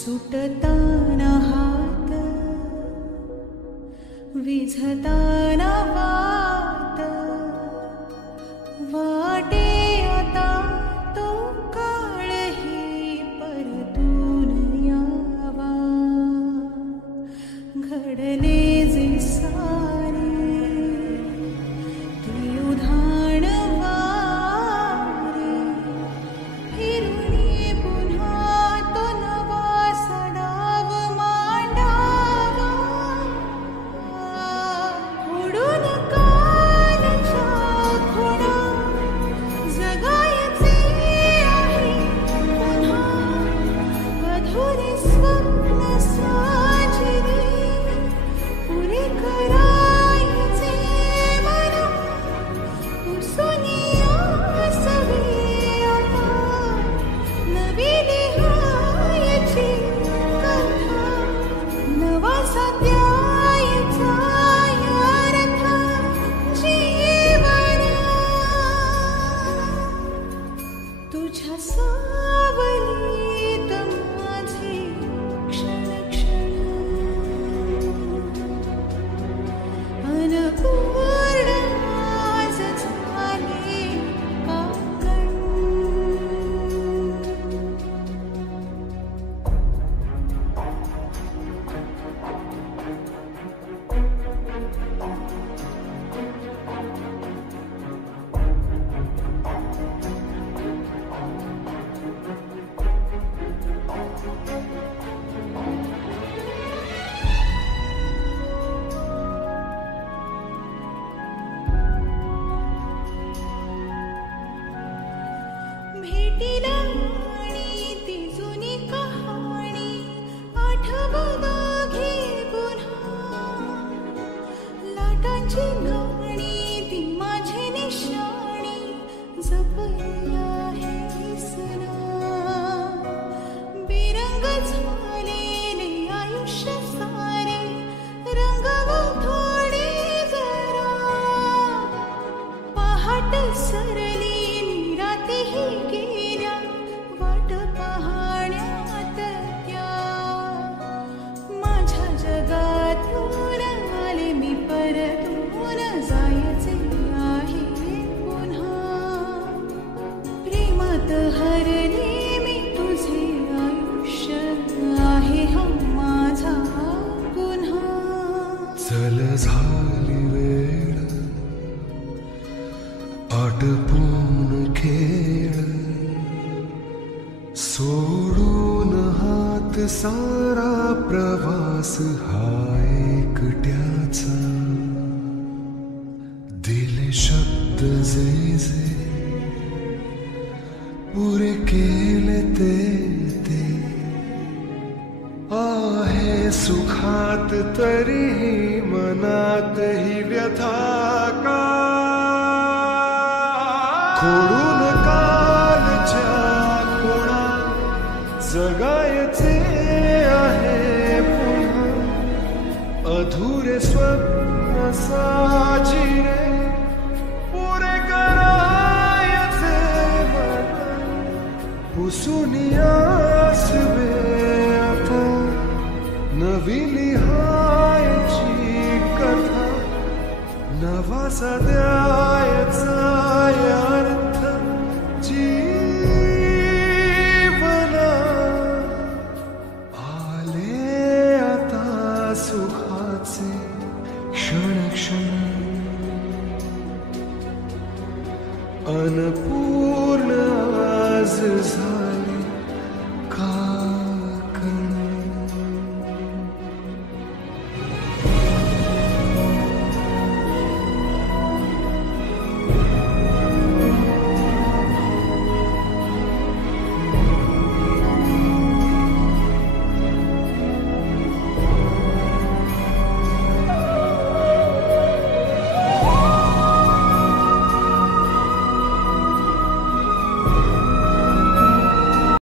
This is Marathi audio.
सुटताना हात विझताना वाट वाटे आता तो काळही परतून यावा घडले जे सारे ते उधाण वारे फिरुनी पुन्हा तो नवा सडाव मांडावा उडून कालच्या खुणा जगायचे आहे पुन्हा अधुरे स्वप्न साजरे पुरे करायचे मला पुसून यासवे आता नवी लिहायची कथा नवा सध्यायचा अर्थ जीवना तुझ्या सावलीत माझे क्षण क्षण अनपूर्ण आज झाले काकण भेटीला आणि ती जुनी कहाणी आठवदा घे पुन्हा लाटांची गाणी ती माझी निशाणी जपली आहे सना बेरंग झालेले आयुष्य सारे रंगवू थोडे जरा पहाट सरली निरातेही गेल्या वाट पाहण्यात त्या माझ्या जगातून आले मी परतून जायचे आहे पुन्हा प्रेमात हरले मी तुझे आयुष्य आहे हा माझा पुन्हा चल झाली वेळ आटपून खेळ सोडून हात सारा प्रवास हा एकट्याचा दिले शब्द जे जे पुरे केले ते आहे सुखात तरीही मनात ही व्यथा का खोडून कालच्या खुणा जगायचे आहे पुन्हा अधुरे स्वप्न साजिरे पुरे करायचे मला पुसून यासवे आता नवी लिहायची कथा नवा सध्या